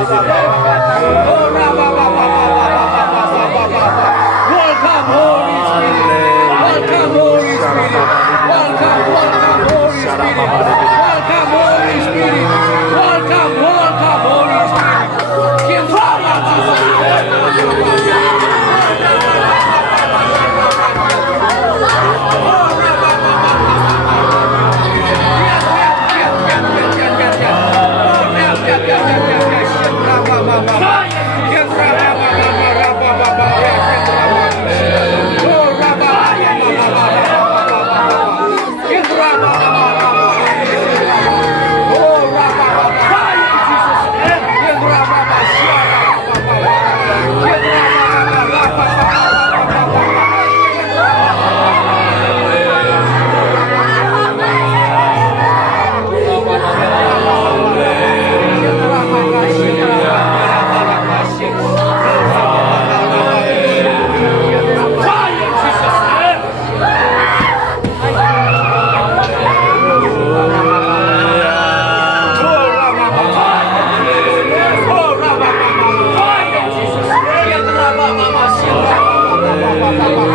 Welcome, Holy Spirit. Welcome, Holy Spirit. Welcome, Holy Spirit. Welcome, Holy Spirit. Welcome, Holy Spirit. Baba